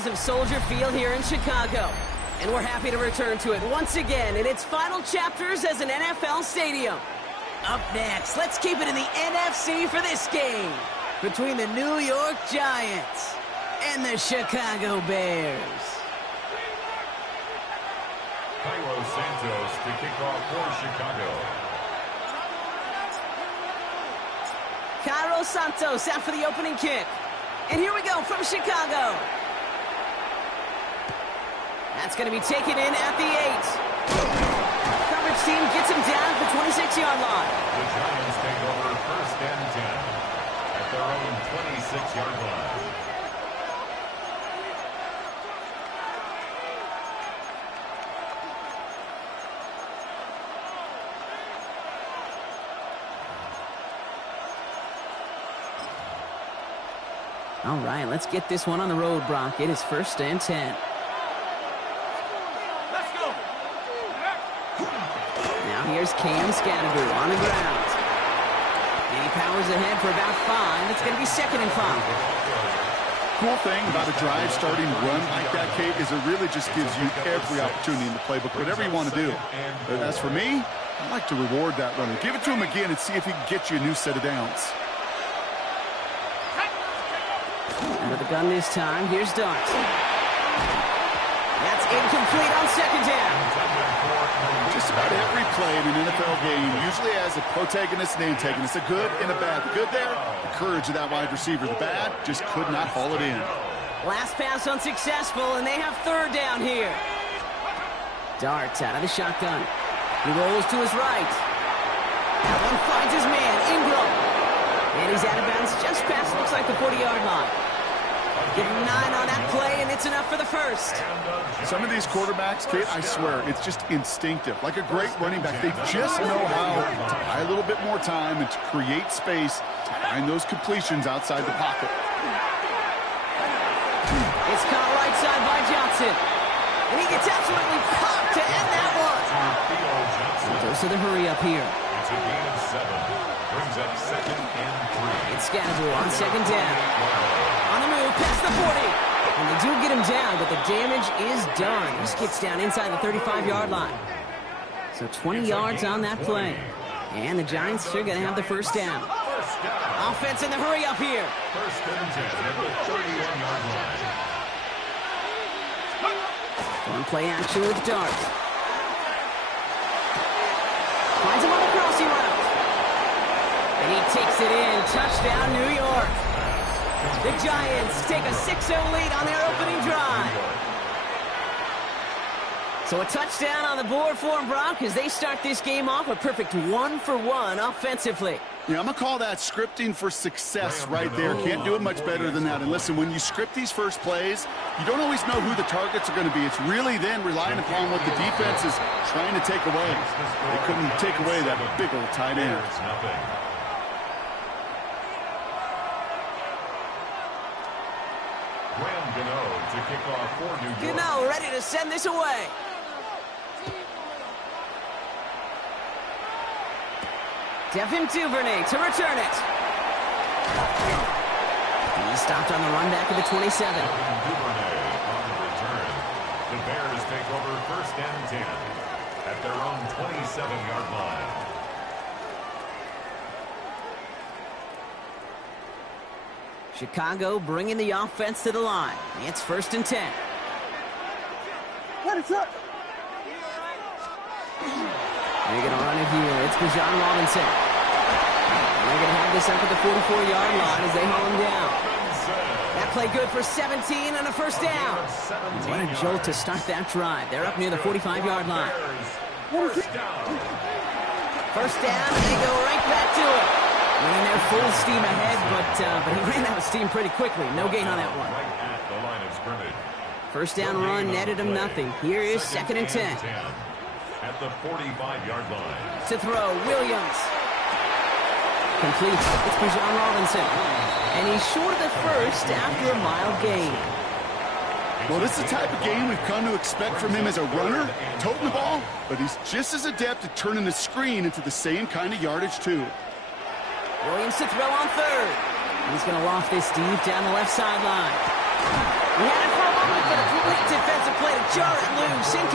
halls of Soldier Field here in Chicago. And we're happy to return to it once again in its final chapters as an NFL stadium. Up next, let's keep it in the NFC for this game between the New York Giants and the Chicago Bears. Cairo Santos to kick off for Chicago. Cairo Santos out for the opening kick. And here we go from Chicago. That's going to be taken in at the 8. Coverage team gets him down at the 26-yard line. The Giants take over 1st and 10 at their own 26-yard line. All right, let's get this one on the road, Brock. It is 1st and 10. Let's go. Now here's Cam Scannaboo on the ground. And he powers ahead for about 5. It's going to be 2nd and 5. Cool thing about a drive starting run like that, Kate, is it really just gives you every opportunity in the playbook, whatever you want to do. But as for me, I like to reward that runner. Give it to him again and see if he can get you a new set of downs. Under the gun this time, here's Dart. That's incomplete on 2nd down. Just about every play in an NFL game usually has a protagonist and antagonist, a good and a bad. The good there, the courage of that wide receiver. The bad, just could not haul it in. Last pass unsuccessful, and they have 3rd down here. Dart out of the shotgun. He rolls to his right. That one finds his man, Ingram. And he's out of bounds just past, looks like the 40-yard line. Give him 9 on that play, and it's enough for the 1st. Some of these quarterbacks, Kate, I swear, it's just instinctive. Like a great running back, they just know how to buy a little bit more time and to create space to find those completions outside the pocket. It's caught right side by Johnson. And he gets absolutely popped to end that one. He goes to the hurry up here. It's a gain of 7. Brings up 2nd and 3. It's Scannaboo on 2nd down. On the move, past the 40. And they do get him down, but the damage is done. He just gets down inside the 35-yard line. So 20 yards on that play. And the Giants are going to have the 1st down. Offense in the hurry up here. 1st and 10 at the 31-yard line. One play action with Dart. Finds him on the crossing route. And he takes it in. Touchdown, New York. The Giants take a 6-0 lead on their opening drive. So a touchdown on the board for them, Brock, as they start this game off a perfect 1-for-1 offensively. Yeah, I'm going to call that scripting for success right there. Can't do it much better than that. And listen, when you script these first plays, you don't always know who the targets are going to be. It's really then relying upon what the defense is trying to take away. They couldn't take away that big old tight end. Graham Gano to kick off for New York. Gano ready to send this away. Devin Duvernay to return it. He's stopped on the run back at the 27. Devin Duvernay on the return. The Bears take over 1st and 10 at their own 27-yard line. Chicago bringing the offense to the line. It's 1st and 10. What is up? They're going to run it here. It's Bijan Robinson. And they're going to have this up at the 44-yard line as they haul him down. That play good for 17 and a 1st down. What a jolt to start that drive. They're up near the 45-yard line. 1st down, and they go right back to it. I mean, they're full steam ahead, but he ran out of steam pretty quickly. No gain on that one. Right at the line of scrimmage. 1st down run netted him nothing. Here is 2nd and 10. At the 45-yard line. To throw, Williams. Complete. It's Bijan Robinson. And he's short of the 1st after a mile gain. Well, this is the type of game we've come to expect from him as a runner, toting the ball, but he's just as adept at turning the screen into the same kind of yardage, too. Williams to throw on 3rd. He's going to loft this deep down the left sideline. He had it for a moment jar it loose.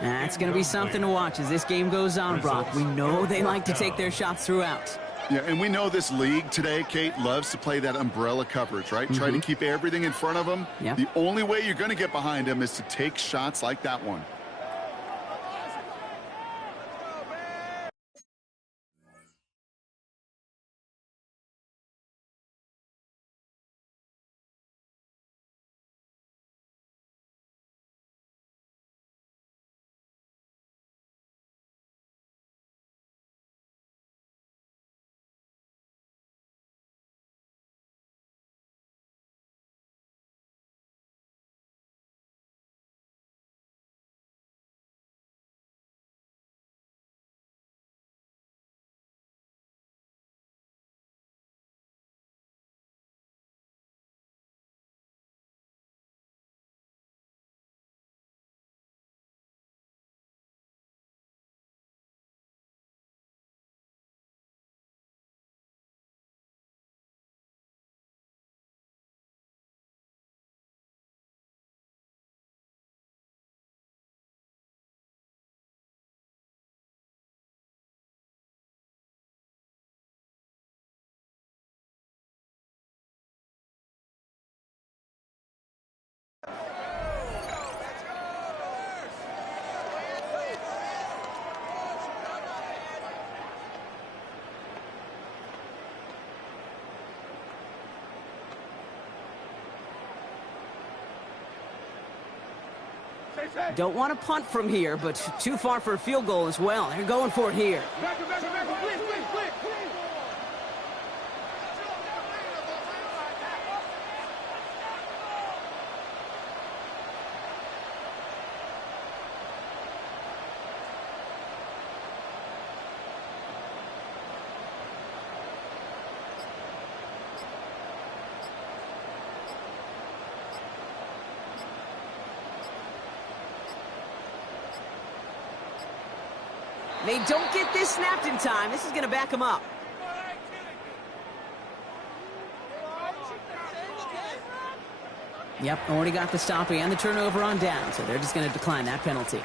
That's going to be something to watch as this game goes on, Brock. We know they like to take their shots throughout. Yeah, and we know this league today, Kate, loves to play that umbrella coverage, right? Try to keep everything in front of them. Yep. The only way you're going to get behind them is to take shots like that one. Don't want to punt from here, but too far for a field goal as well. They're going for it here. They don't get this snapped in time. This is going to back them up. Yep, already got the stop and the turnover on down, so they're just going to decline that penalty.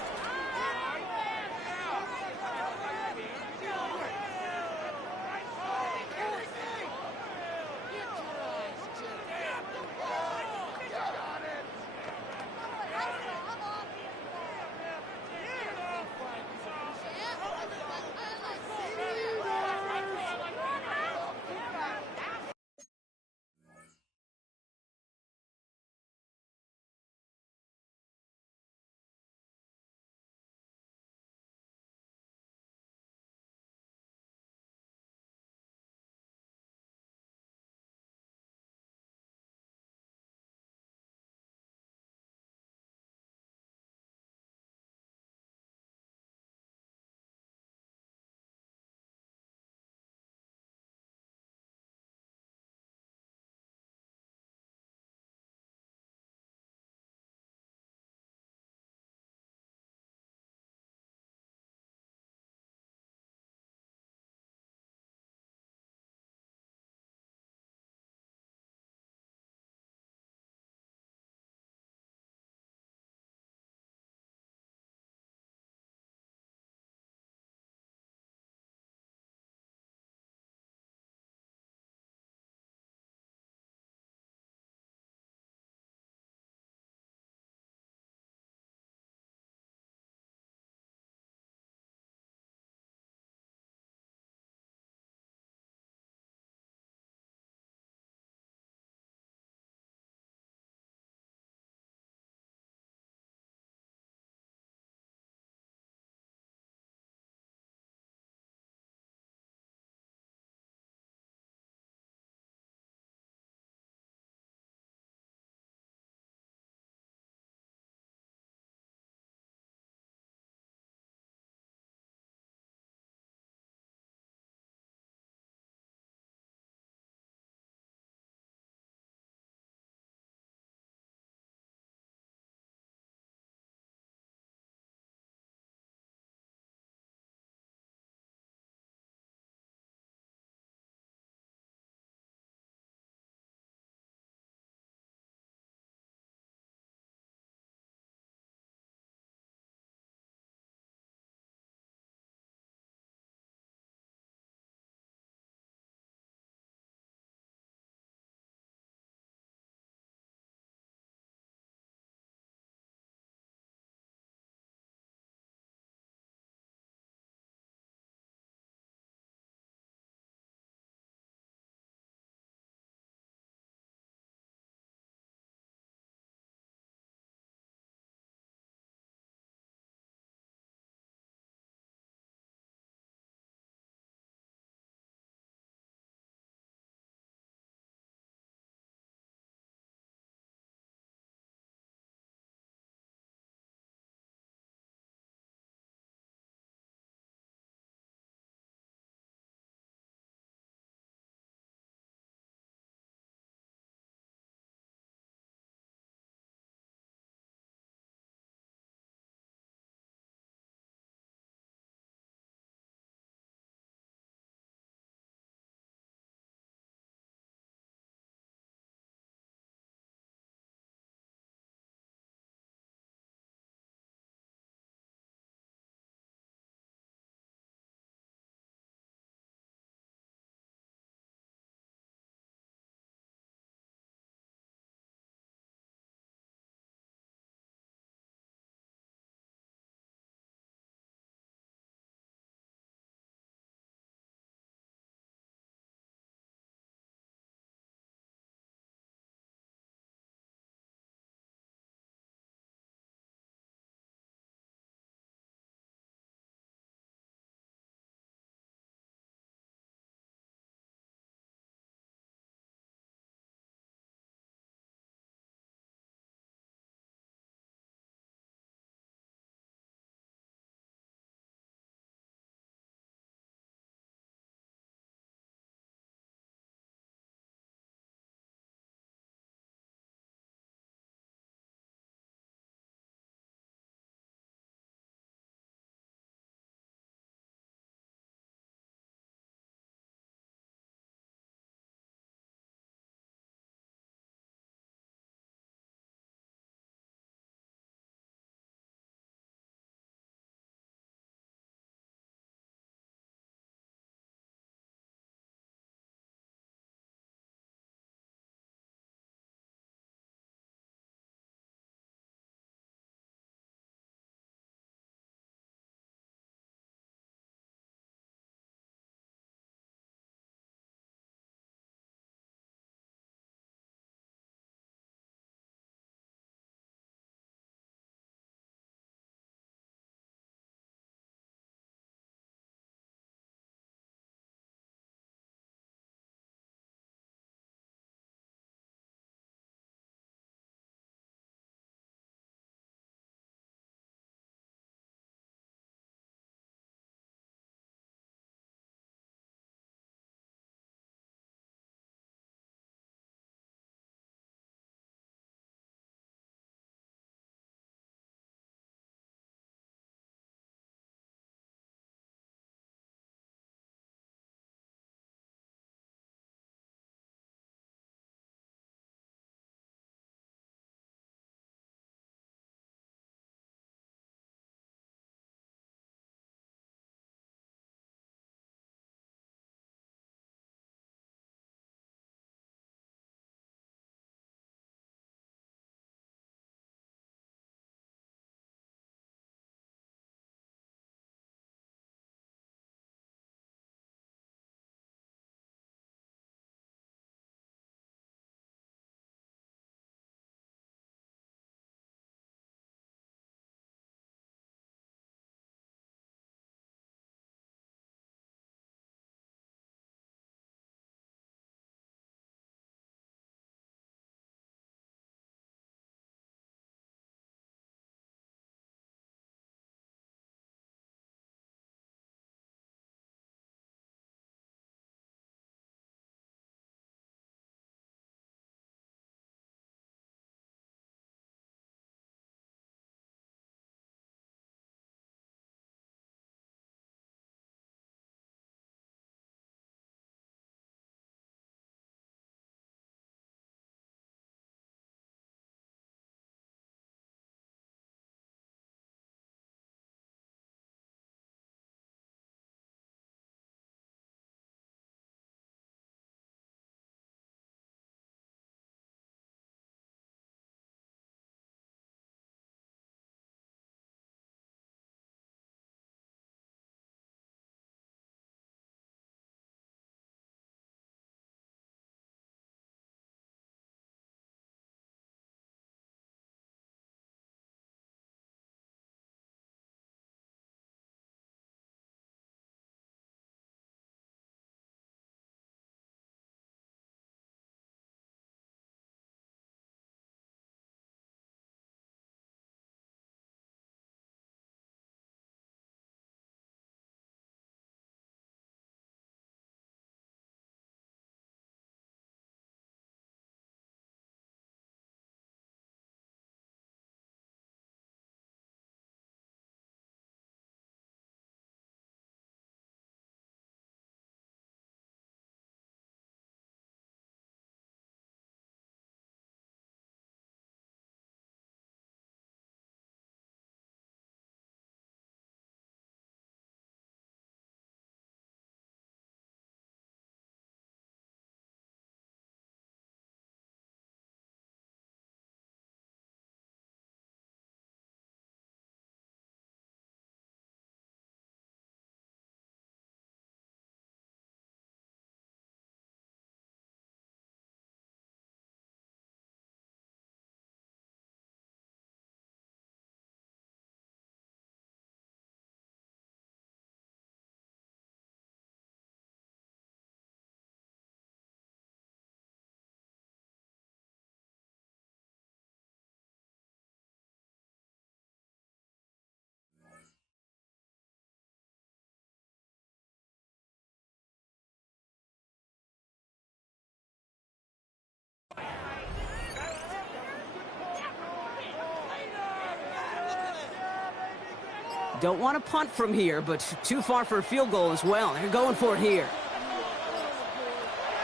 don't want to punt from here, but too far for a field goal as well. They're going for it here.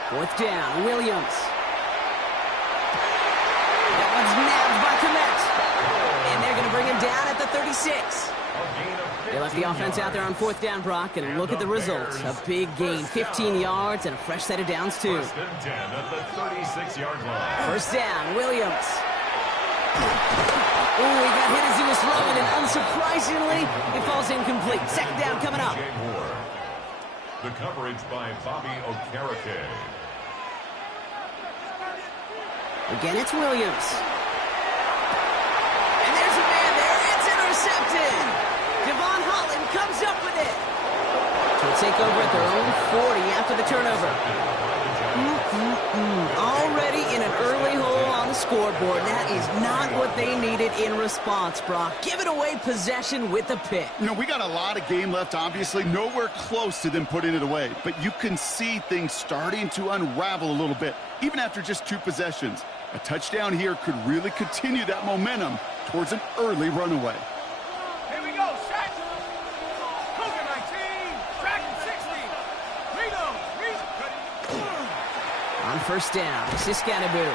4th down, Williams. That one's nabbed by Kmet. And they're going to bring him down at the 36. They left the offense out there on 4th down, Brock, and look at the results. A big gain, 15 yards, and a fresh set of downs, too. 1st and 10 at the 36-yard line. 1st down, Williams. Oh, he got hit as he was throwing, and unsurprisingly, it falls incomplete. 2nd down coming up. The coverage by Bobby Okereke. Again, it's Williams. And there's a man there. It's intercepted. Devon Holland comes up with it. He'll take over at their own 40 after the turnover. Already in an early hole on the scoreboard. That is not what they needed in response, Brock. Giving away possession with the pick. You know, we got a lot of game left, obviously. Nowhere close to them putting it away. But you can see things starting to unravel a little bit, even after just 2 possessions. A touchdown here could really continue that momentum towards an early runaway. Here we go, Shaq. Cougar 19, track 60. On 1st down, this is Scatterboot.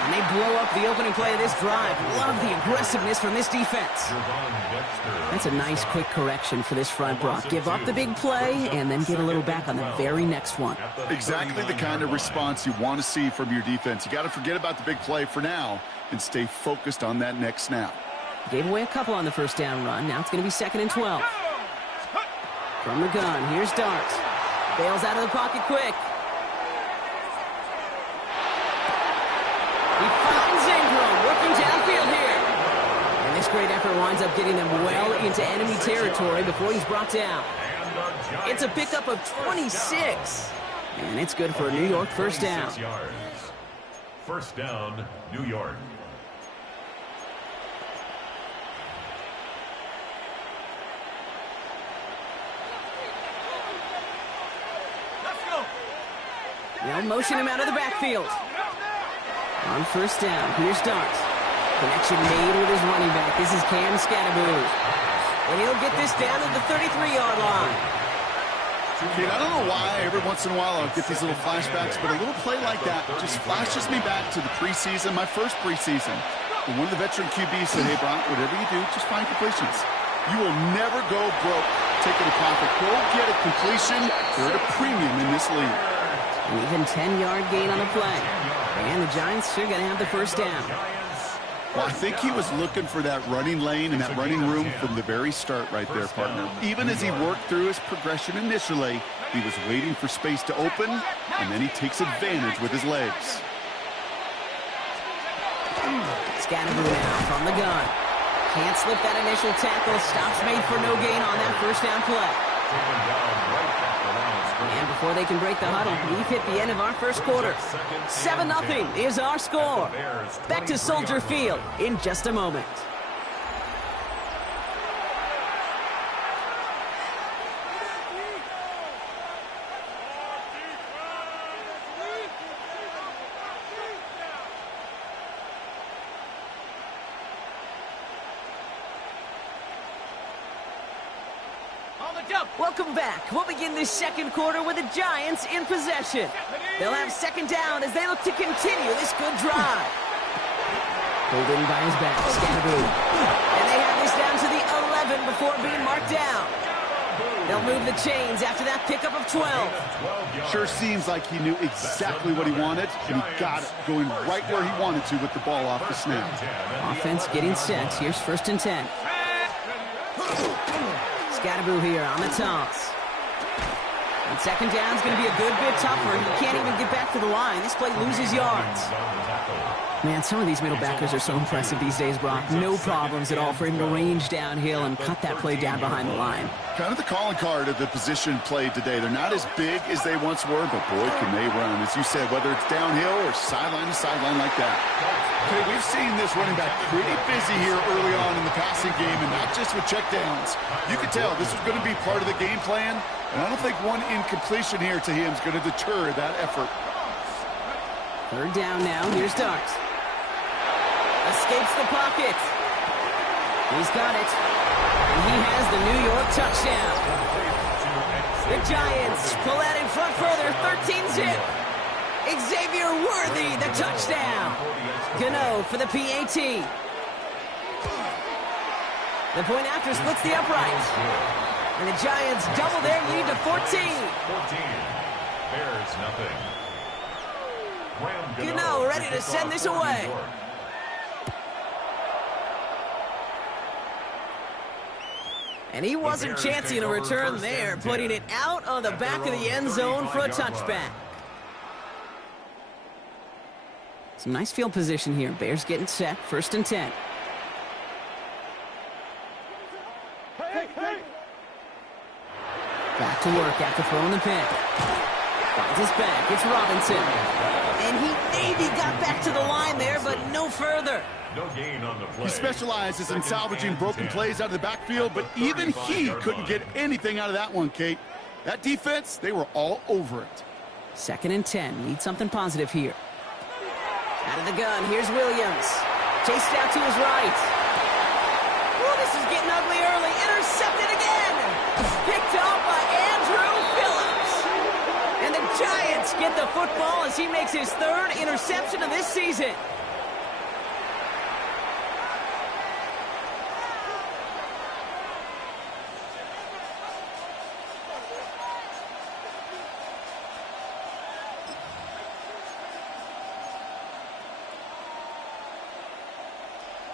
And they blow up the opening play of this drive. Love the aggressiveness from this defense. That's a nice quick correction for this front, Brock. Give up the big play and then get a little back on the very next one. Exactly the kind of response you want to see from your defense. You got to forget about the big play for now and stay focused on that next snap. Gave away a couple on the 1st down run. Now it's going to be 2nd and 12. From the gun, here's Dart. Bails out of the pocket quick. He finds Ingram working downfield here. And this great effort winds up getting them well into enemy territory before he's brought down. It's a pickup of 26. And it's good for a New York 1st down. 1st down, New York. They'll motion him out of the backfield. On 1st down, here's Dart. Connection made with his running back. This is Cam Scatterboot. And he'll get this down to the 33-yard line. Kid, I don't know why every once in a while I'll get these little flashbacks, but a little play like that just flashes me back to the preseason, my first preseason. And one of the veteran QBs said, hey, Brock, whatever you do, just find completions. You will never go broke taking a profit. Go get a completion. They're at a premium in this league. An even 10-yard gain on the play. And the Giants sure going to have the 1st down. Well, I think he was looking for that running lane and that running room from the very start right there, partner. Even as he worked through his progression initially, he was waiting for space to open, and then he takes advantage with his legs. Scatterboot now from the gun. Can't slip that initial tackle. Stops made for no gain on that 1st down play. And before they can break the huddle, we've hit the end of our 1st quarter. 7-0 is our score. Back to Soldier Field in just a moment. Welcome back. We'll begin this 2nd quarter with the Giants in possession. They'll have 2nd down as they look to continue this good drive. Pulled in by his back, Scatterboot. And they have this down to the 11 before being marked down. They'll move the chains after that pickup of 12. Sure seems like he knew exactly what he wanted, and he got it, going right where he wanted to with the ball off the snap. Offense getting set. Here's 1st and 10. Scatterboot here on the toss. And 2nd down's going to be a good bit tougher. He can't even get back to the line. This play loses yards. Man, some of these middle backers are so impressive these days, Brock. No problems at all for him to range downhill and cut that play down behind the line. Kind of the calling card of the position played today. They're not as big as they once were, but boy, can they run. As you said, whether it's downhill or sideline to sideline like that. Okay, we've seen this running back pretty busy here early on in the passing game, and not just with checkdowns. You could tell this was going to be part of the game plan, and I don't think one incompletion here to him is going to deter that effort. 3rd down now. Here's Dart. Escapes the pocket. He's got it. And he has the New York touchdown. The Giants pull out in front further, 13-zip. Xavier Worthy, the touchdown. Gano for the PAT. The point after splits the uprights. And the Giants double their lead to 14. 14. Bears nothing. Gano ready to send this away. And he wasn't chancing a return there, putting it out on the back of the end zone for a touchback. Some nice field position here. Bears getting set, 1st and 10. Back to work after throwing the pick. Finds his back. It's Robinson. And he maybe got back to the line there, but no further. No gain on the play. He specializes in salvaging broken plays out of the backfield, but even he couldn't get anything out of that one, Kate. That defense, they were all over it. 2nd and 10. Need something positive here. Out of the gun, here's Williams. Chased out to his right. Oh, this is getting ugly early. Intercepted again. Picked off by Andrew Phillips. And the Giants get the football as he makes his 3rd interception of this season.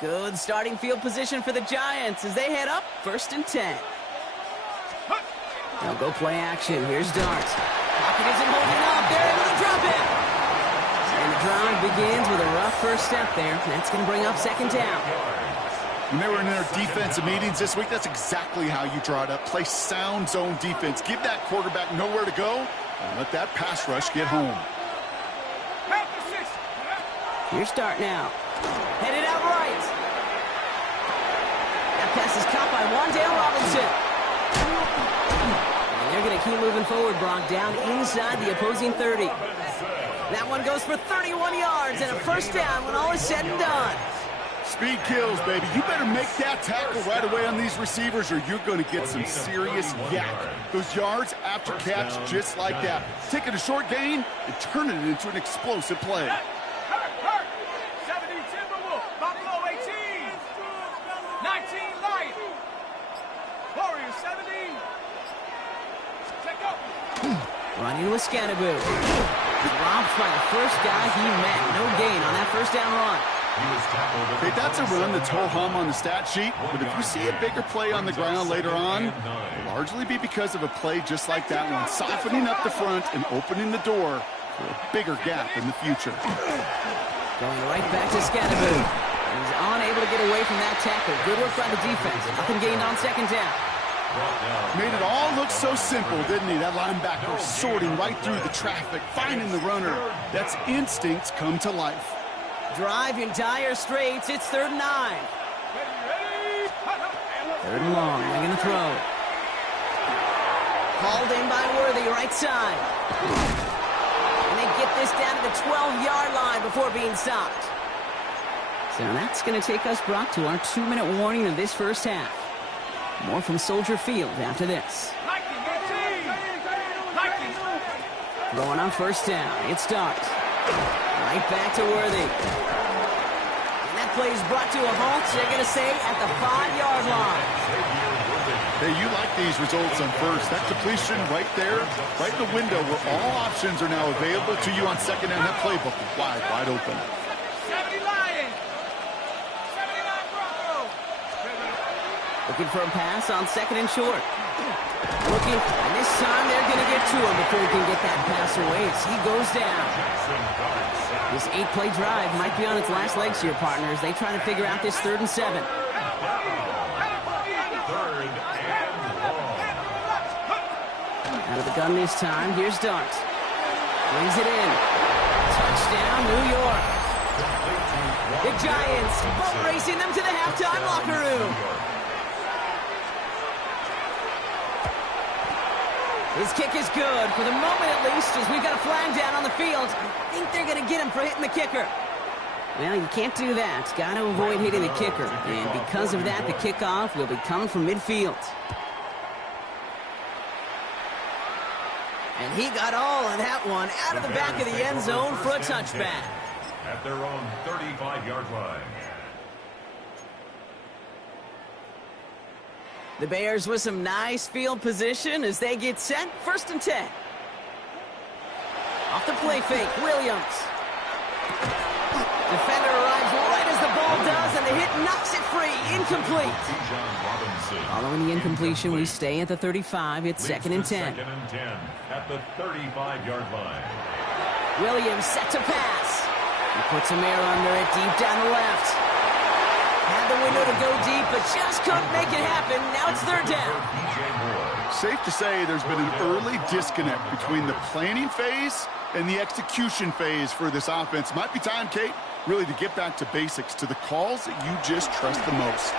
Good starting field position for the Giants as they head up 1st and 10. They'll go play action. Here's Dart. Pocket isn't holding up. They're able to drop it. And the drive begins with a rough first step there. That's going to bring up 2nd down. When they were in their defensive meetings this week, that's exactly how you draw it up. Play sound zone defense. Give that quarterback nowhere to go and let that pass rush get home. Here's Dart now. Headed out right. That pass is caught by Wan'Dale Robinson. And they're going to keep moving forward, Brock, down inside the opposing 30. That one goes for 31 yards and a 1st down when all is said and done. Speed kills, baby. You better make that tackle right away on these receivers or you're going to get some serious yak. Those yards after catch just like that. Taking a short gain and turning it into an explosive play. Running with Scannaboo. Robbed by the first guy he met. No gain on that 1st down run. Okay, that's a run that's ho-hum on the stat sheet, but if you see a bigger play on the ground later on, it'll largely be because of a play just like that one, softening up the front and opening the door for a bigger gap in the future. Going right back to Scannaboo. He's unable to get away from that tackle. Good work by the defense. Nothing gained on 2nd down. Made it all look so simple, didn't he? That linebacker sorting right through the traffic, finding the runner. That's instincts come to life. Drive in dire straits. It's 3rd and 9. 3rd and long. They're going to throw. Hauled in by Worthy, right side. And they get this down to the 12-yard line before being stopped. So that's going to take us, Brock, to our 2-minute warning of this 1st half. More from Soldier Field after this. Throwing on 1st down. It starts. Right back to Worthy. And that play is brought to a halt, they're going to say, at the 5-yard line. Hey, you like these results on 1st. That completion right there, right in the window where all options are now available to you on 2nd down. That playbook is wide open. Looking for a pass on 2nd and short. Looking, and this time they're going to get to him before he can get that pass away as he goes down. This 8-play drive might be on its last legs here, partners. They try to figure out this 3rd and 7. 3rd and long. Out of the gun this time, here's Dart. Brings it in. Touchdown, New York. The Giants boat racing them to the halftime locker room. His kick is good, for the moment at least, as we've got a flag down on the field. I think they're going to get him for hitting the kicker. Well, you can't do that. Got to avoid hitting the kicker. And because of that, the kickoff will be coming from midfield. And he got all of that one out of the back of the end zone for a touchback. At their own 35-yard line. The Bears with some nice field position as they get set. 1st and 10. Off the play fake, Williams. Defender arrives right as the ball does, and the hit knocks it free. Incomplete. Following the incompletion, we stay at the 35. It's 2nd and 10. 2nd and 10 at the 35-yard line. Williams set to pass. He puts some air under it deep down the left. Had the window to go deep, but just couldn't make it happen. Now it's 3rd down. Safe to say there's been an early disconnect between the planning phase and the execution phase for this offense. Might be time, Kate, really to get back to basics, to the calls that you just trust the most.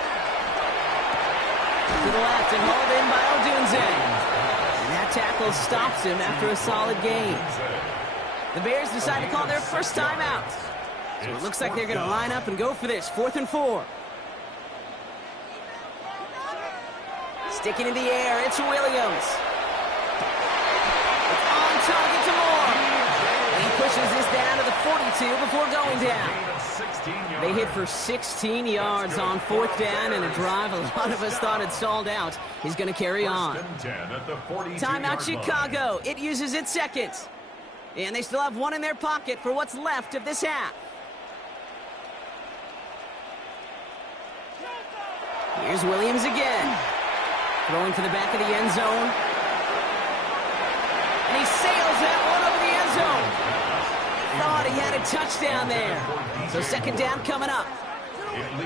To the left and hauled in by Odunze. And that tackle stops him after a solid gain. The Bears decide to call their first time out. So it looks like they're going to line up and go for this. 4th and 4. Sticking in the air, it's Williams. It's on target to Moore. And he pushes this down to the 42 before going down. They hit for 16 yards on 4th down, and a drive a lot of us thought had stalled out. He's going to carry on. Timeout Chicago. It uses its 2nd. And they still have one in their pocket for what's left of this half. Here's Williams again. Throwing to the back of the end zone. And he sails that one over the end zone. Thought he had a touchdown there. So 2nd down coming up.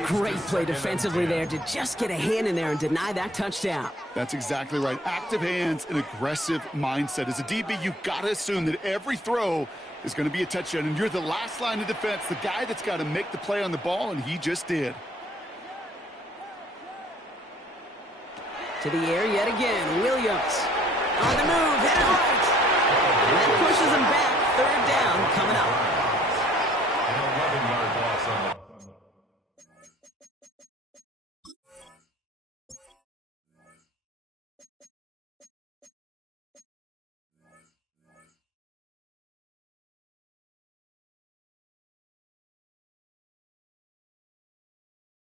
Great play defensively there to just get a hand in there and deny that touchdown. That's exactly right. Active hands and aggressive mindset. As a DB, you've got to assume that every throw is going to be a touchdown. And you're the last line of defense, the guy that's got to make the play on the ball, and he just did. To the air yet again. Williams on the move, headed right. And that pushes him back. 3rd down coming up. An 11-yard loss on the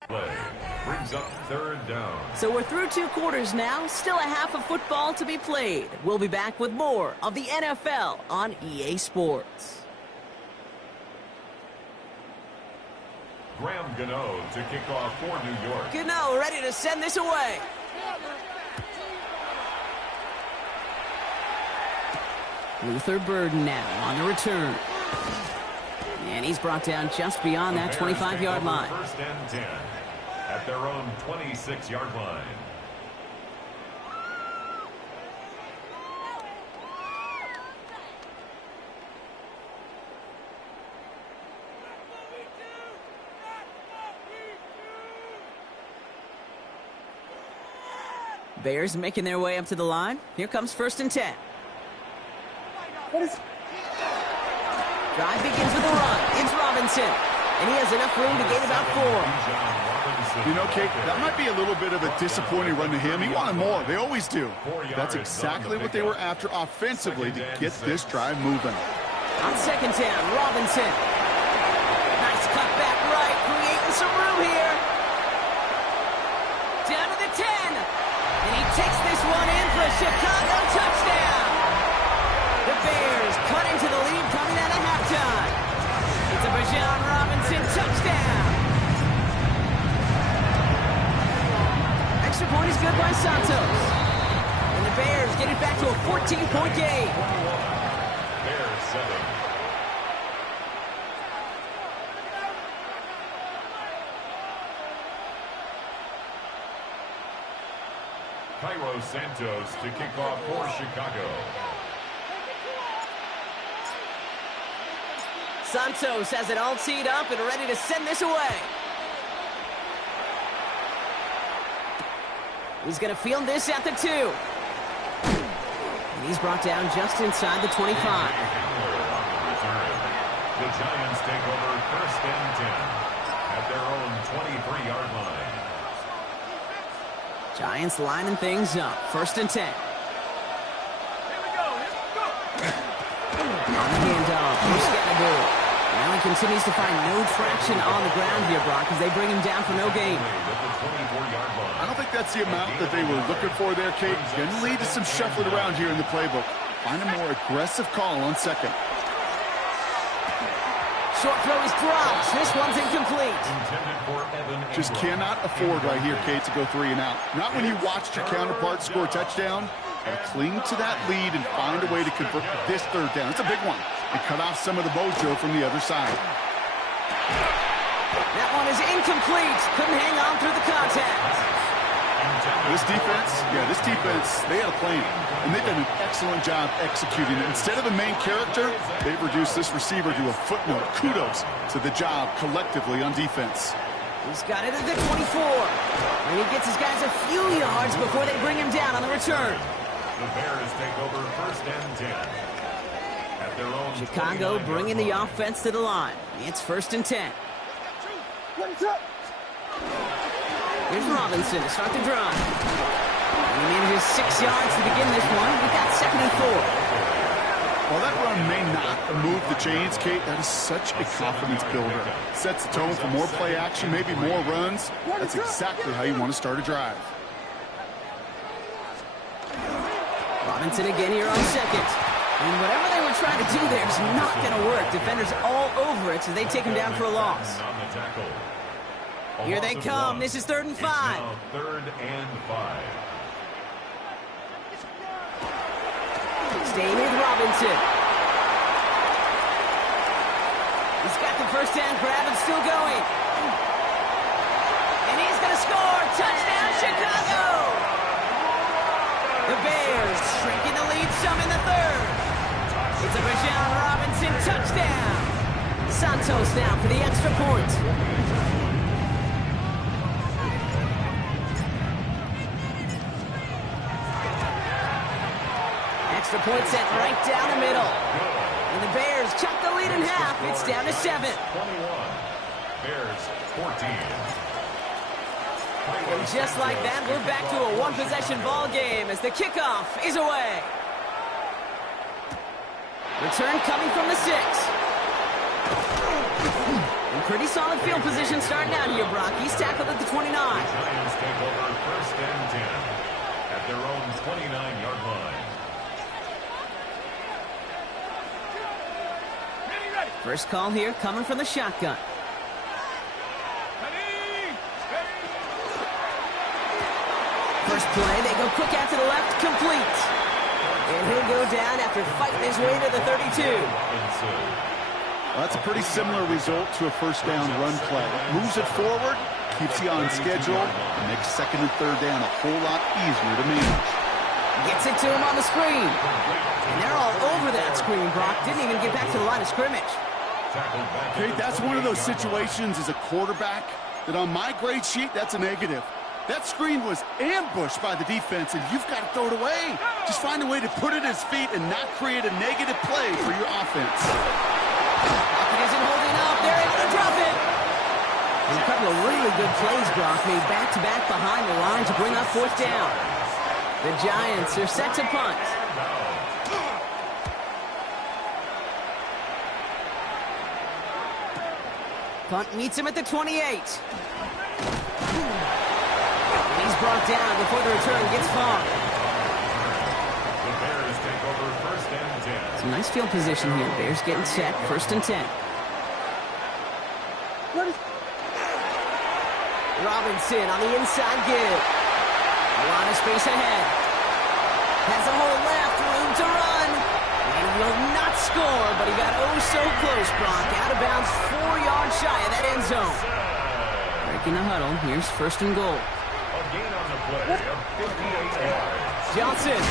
play. Brings up 3rd down. So we're through 2 quarters now. Still a half of football to be played. We'll be back with more of the NFL on EA Sports. Graham Gano to kick off for New York. Gano ready to send this away. Luther Burden now on the return. And he's brought down just beyond that 25-yard line. 1st and 10 at their own 26-yard line. Bears making their way up to the line. Here comes 1st and 10. Drive begins with a run. It's Robinson. And he has enough room to gain about 4. You know, Kate, that might be a little bit of a disappointing run to him. He wanted more. They always do. That's exactly what they were after offensively to get this drive moving. On 2nd down, Robinson. Nice cut back right, creating some room here. Down to the 10. And he takes this one in for a Chicago touchdown. The Bears cutting to the lead coming out of halftime. It's a Bijan Robinson touchdown. Extra point is good by Santos. And the Bears get it back to a 14-point game. Bears 7. Cairo Santos to kick off for Chicago. Santos has it all teed up and ready to send this away. He's going to field this at the 2. And he's brought down just inside the 25. The Giants take over first and 10 at their own 23-yard line. Giants lining things up. First and 10. Here we go. On the handoff, here's Scattergood. Now he continues to find no traction on the ground here, Brock, as they bring him down for no gain. I don't think that's the amount that they were looking for there, Kate. Going to lead to some shuffling around here in the playbook. Find a more aggressive call on second. Short throw is dropped. This one's incomplete. Just cannot afford right here, Kate, to go 3 and out. Not when you watched your counterpart score a touchdown. Gotta cling to that lead and find a way to convert this third down. It's a big one. And cut off some of the mojo from the other side. That one is incomplete. Couldn't hang on through the contact. This defense, they had a plan. And they've done an excellent job executing it. Instead of a main character, they've reduced this receiver to a footnote. Kudos to the job collectively on defense. He's got it at the 24. And he gets his guys a few yards before they bring him down on the return. The Bears take over first and 10 at their own Chicago bringing the offense to the line. It's first and 10. Here's Robinson to start the drive. And he manages 6 yards to begin this one. We got second and 4. While that run may not move the chains, Kate, that is such a confidence builder. Sets the tone for more play action, maybe more runs. That's exactly how you want to start a drive. Robinson again here on second. And whatever they were trying to do there is not going to work. Defenders all over it, so they take him down for a loss. Here they come. This is 3rd and 5. Third and 5. Staying with Robinson. He's got the first down grab and still going. And he's going to score. Touchdown, Chicago! The Bears shrinking the lead some in the 3rd. It's a Bijan Robinson touchdown. Santos now for the extra point. Extra point set right down the middle. And the Bears chop the lead in half. It's down to 7. 21. Bears 14. And just like that, we're back to a one-possession ball game as the kickoff is away. Return coming from the 6. And pretty solid field position starting out here, Brock. He's tackled at the 29. The Giants take over first and 10 at their own 29-yard line. First call here coming from the shotgun. First play, they go quick out to the left, complete. And he'll go down after fighting his way to the 32. Well, that's a pretty similar result to a first down run play. Moves it forward, keeps you on schedule, and makes second and third down a whole lot easier to manage. Gets it to him on the screen. And they're all over that screen, Brock. Didn't even get back to the line of scrimmage. Okay, that's one of those situations as a quarterback that on my grade sheet, that's a negative. That screen was ambushed by the defense, and you've got to throw it away. Just find a way to put it at his feet and not create a negative play for your offense. Pocket isn't holding up. They're able to drop it. And a couple of really good plays, Brock, made back-to-back behind the line to bring up 4th down. The Giants are set to punt. Punt meets him at the 28. He's brought down before the return gets far. The Bears take over first and 10. Some nice field position here. Bears getting set. First and 10. Robinson on the inside give. A lot of space ahead. Has a hole left. Room to run. And he will not score, but he got oh so close, Brock. Out of bounds 4 yards shy of that end zone. Breaking the huddle. Here's first and goal. A gain on the play of 58 yards. Johnson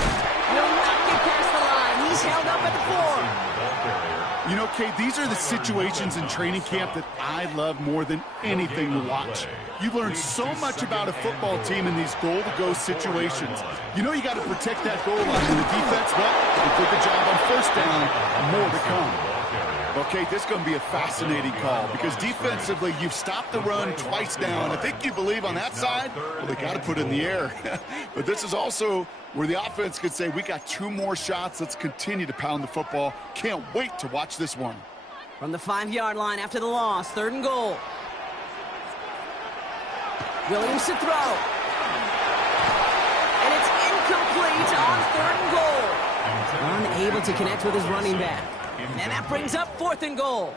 will not get past the line. He's held up at the 4. You know, Kate, these are the situations in training camp that I love more than anything to watch. You learn so much about a football team in these goal-to-go situations. You know you got to protect that goal line in the defense. Well, they did the job on first down. More to come. But Okay, this is going to be a fascinating call because defensively, you've stopped the run twice now, and I think you believe on that side, well, they got to put it in the air. But this is also where the offense could say, we got 2 more shots. Let's continue to pound the football. Can't wait to watch this one. From the 5-yard line after the loss, 3rd and goal. Williams to throw. And it's incomplete on 3rd and goal. Unable to connect with his running back. And that brings up 4th and goal.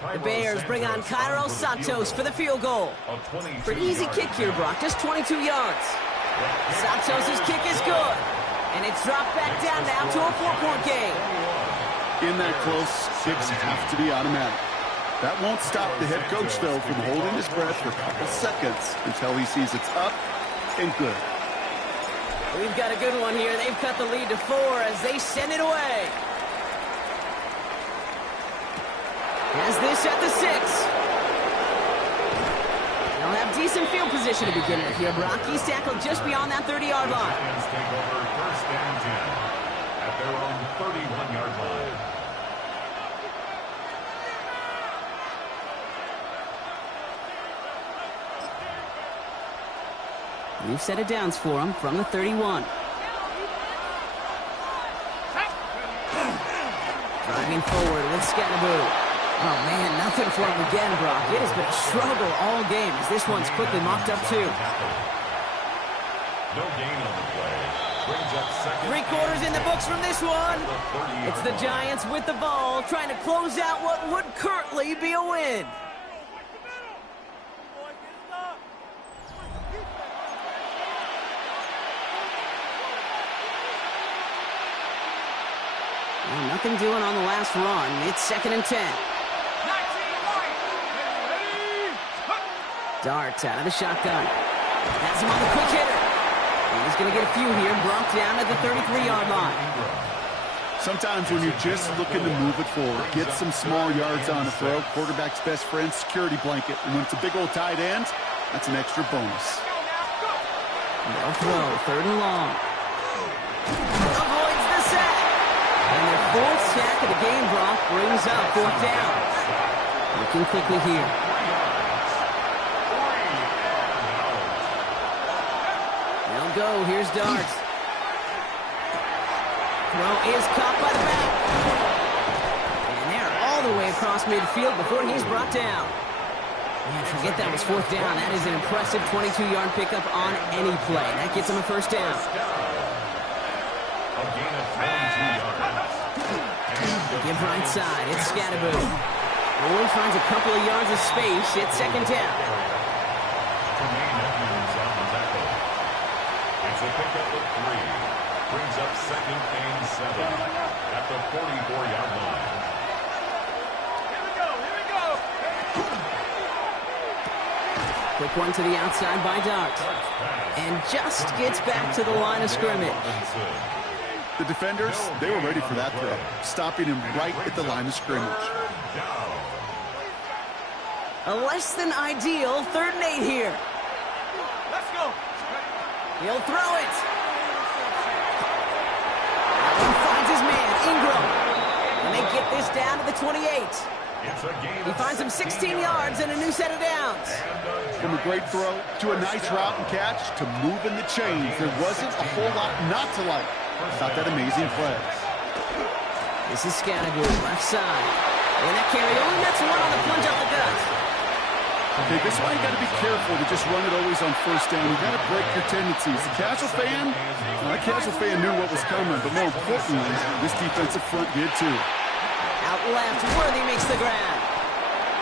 The Bears bring on Cairo Santos for the field goal. Pretty easy kick here, Brock, just 22 yards. Santos' kick is good. And it's dropped back down now to a 4-point game. In that close, kicks have to be automatic. That won't stop the head coach, though, from holding his breath for a couple seconds until he sees it's up and good. We've got a good one here. They've cut the lead to 4 as they send it away. Has this at the 6. They'll have decent field position to begin with here. Brock, he's tackled just beyond that 30-yard line. Lions take over 1st and 10 at their own 31-yard line. We've set it downs for him from the 31. Driving forward with Scatterbo. Oh, man, nothing for him again, Brock. It has been a struggle all game as this one's quickly mocked up, too. No gain on the play. Brings up 2nd. 3 quarters in the books from this one. It's the Giants with the ball, trying to close out what would currently be a win. Well, nothing doing on the last run. It's 2nd and 10. Dart out of the shotgun. Has him on the quick hitter. And he's going to get a few here, brought down at the 33-yard line. Sometimes when you're just looking to move it forward, get some small yards on the throw, quarterback's best friend, security blanket. And when it's a big old tight end, that's an extra bonus. No throw, 3rd and long. Avoids the sack. And their 4th sack of the game, Brock, brings up 4th down. Looking quickly here. They'll go. Here's Dart. Throw is caught by the back. And they're all the way across midfield before he's brought down. Man, forget that was 4th down. That is an impressive 22-yard pickup on any play. That gets him a 1st down. A gain of 22 yards. Give right side. It's Scatterbo. Owen finds a couple of yards of space. It's 2nd down. Tremaine Edmonds on the tackle. It's a pickup of 3. Brings up 2nd and 7 at the 44-yard line. Here we go. Quick one to the outside by Dart. And just gets back to the line of scrimmage. The defenders, they were ready for that throw, stopping him right at the line of scrimmage. A less than ideal 3rd and 8 here. Let's go. He'll throw it. Allen finds his man, Ingram. And they get this down to the 28. He finds him 16 yards and a new set of downs. From a great throw to a nice route and catch to moving the chains, there wasn't a whole lot not to like about that amazing play. This is Scatterbo, left side. And that carry only nets 1 on the plunge up the gut. Okay, this is why you got to be careful to just run it always on 1st down. You got to break your tendencies. The casual fan, well, that casual fan knew what was coming, but more importantly, this defensive front did too. Out left, Worthy makes the grab.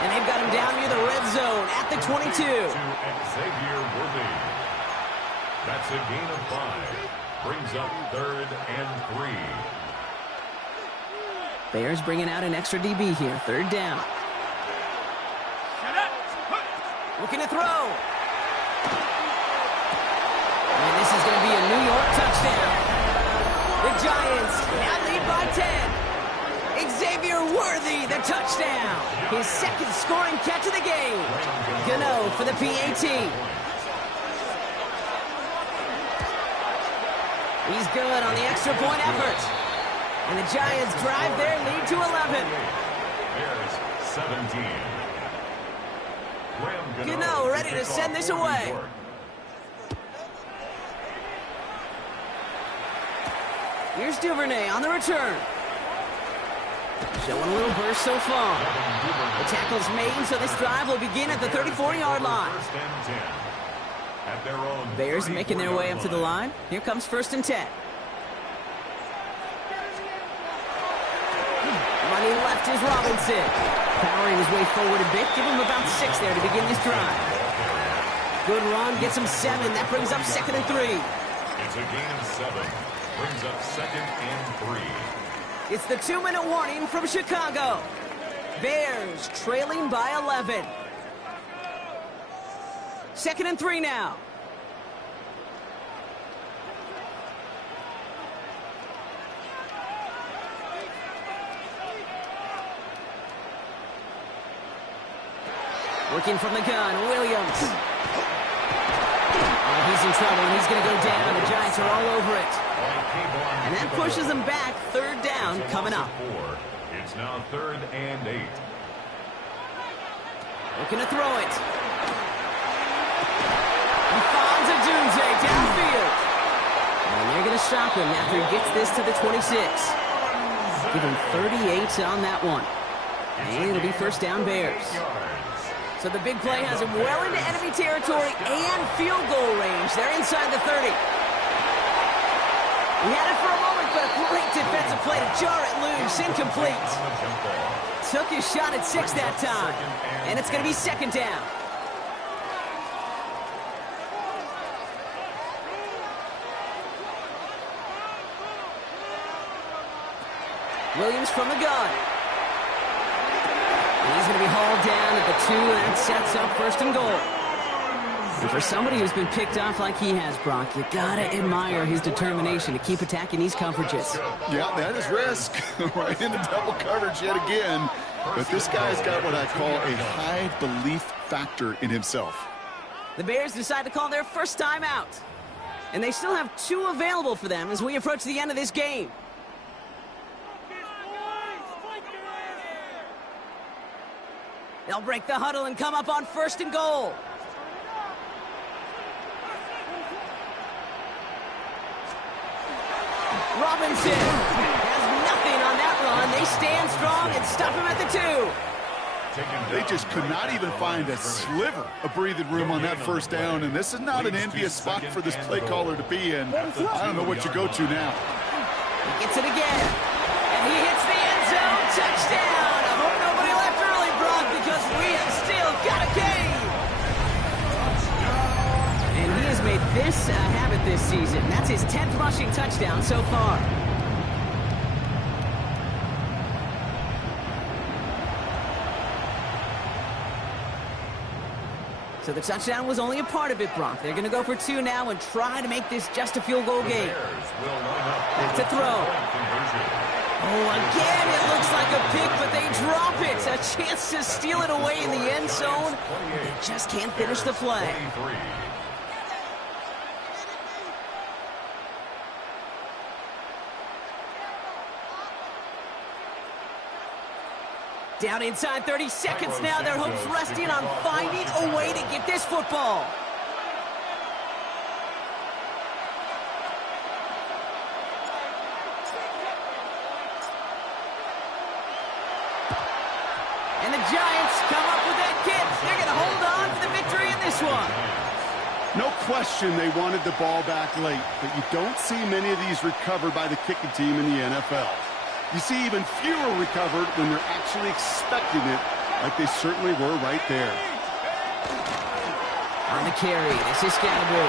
And they've got him down near the red zone at the 22. Xavier Worthy. That's a gain of 5. Brings up 3rd and 3. Bears bringing out an extra DB here. 3rd down. Looking to throw. And this is going to be a New York touchdown. The Giants now lead by 10. Xavier Worthy, the touchdown. His 2nd scoring catch of the game. Gano for the PAT. He's good on the extra point effort. And the Giants drive their lead to 11. 17. Gano ready to send this away. Here's Duvernay on the return. Showing a little burst so far. The tackle's made, so this drive will begin at the 34-yard line. Bears making their way up to the line. Here comes 1st and 10. Running left is Robinson. Powering his way forward a bit. Give him about 6 there to begin this drive. Good run, gets him 7. That brings up 2nd and 3. It's a gain of 7. Brings up 2nd and 3. It's the 2-minute warning from Chicago. Bears trailing by 11. 2nd and 3 now. Working from the gun, Williams. Oh, he's in trouble, and he's going to go down. The Giants are all over it. And that pushes them back. 3rd down coming up. It's now 3rd and 8. Looking to throw it. He finds a Dunze downfield. And they're going to stop him after he gets this to the 26. Give him 38 on that one. And it'll be 1st down Bears. So the big play has him well into enemy territory and field goal range. They're inside the 30. He had it for a moment, but a great defensive play to jar it loose. Incomplete. Took his shot at 6 that time. And it's going to be 2nd down. Williams from the gun. And he's going to be hauled down at the 2, and that sets up 1st and goal. And for somebody who's been picked off like he has, Brock, you gotta admire his determination to keep attacking these coverages. Yeah, that is risk. Right into double coverage yet again. But this guy's got what I call a high belief factor in himself. The Bears decide to call their first time out. And they still have 2 available for them as we approach the end of this game. They'll break the huddle and come up on 1st and goal. Robinson has nothing on that run. They stand strong and stop him at the 2. They just could not even find a sliver of breathing room on that 1st down, and this is not an envious spot for this play caller to be in. I don't know what you go to now. He gets it again, and he hits the end zone. Touchdown! I hope nobody left early, Brock, because we have still got a game. And he has made this a habit this season. That's his 10th rushing touchdown so far. So the touchdown was only a part of it, Brock. They're going to go for 2 now and try to make this just a field goal game. Back to throw. Oh, again, it looks like a pick, but they drop it. A chance to steal it away in the end zone. They just can't finish the play. Down inside 30 seconds now. Their hopes resting on finding a way to get this football. And the Giants come up with that kick. They're going to hold on for the victory in this one. No question they wanted the ball back late, but you don't see many of these recovered by the kicking team in the NFL. You see even fewer recovered when they're actually expecting it, like they certainly were right there. On the carry, this is Scalaboo.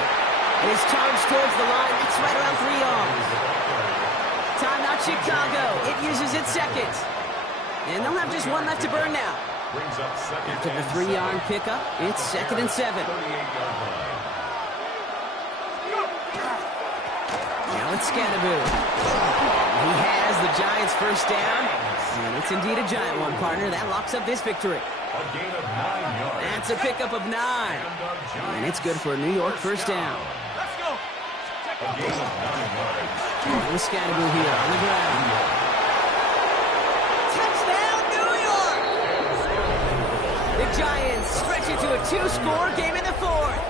It is charged towards the line. It's right around 3 yards. Timeout Chicago. It uses its 2nd. And they'll have just 1 left to burn now. After the 3-yard pickup, it's 2nd and 7. Now it's Scalaboo. He has the Giants' 1st down, and it's indeed a giant one, partner. That locks up this victory. That's a pickup of 9, and it's good for a New York 1st down. Let's go. And Scalaboo here on the ground. Touchdown, New York! two-score game in the fourth.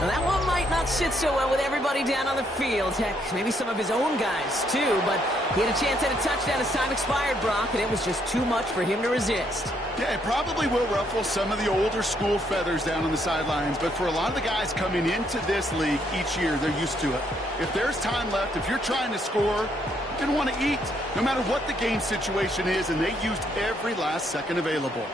Now, that one might not sit so well with everybody down on the field. Heck, maybe some of his own guys, too. But he had a chance at a touchdown as time expired, Brock, and it was just too much for him to resist. Yeah, it probably will ruffle some of the older school feathers down on the sidelines, but for a lot of the guys coming into this league each year, they're used to it. If there's time left, if you're trying to score, you're going to want to eat, no matter what the game situation is, and they used every last second available.